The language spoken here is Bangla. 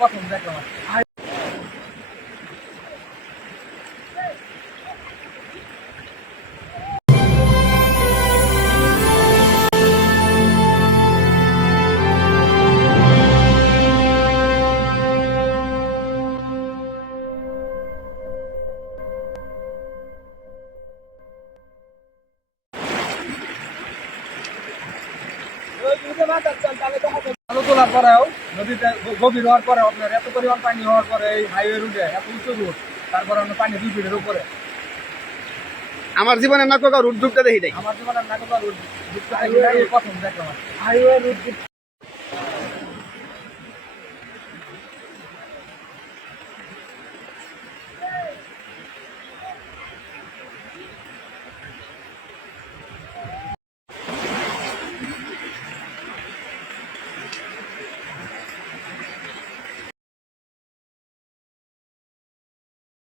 প্রথম দেখলাম। আলু তোলার পরেও নদীতে গভীর হওয়ার পরে আপনার এত পরিমাণ পানি হওয়ার পরে এই হাইওয়ে রুটে এত উঁচু রুট, তারপরে আপনার পানি 2 ফিটের উপরে। আমার জীবনে না কোথাও রুট ডুবতে দেখি নাই। আমার জীবনে না কোথাও রুট প্রথম দেখলাম। Highway root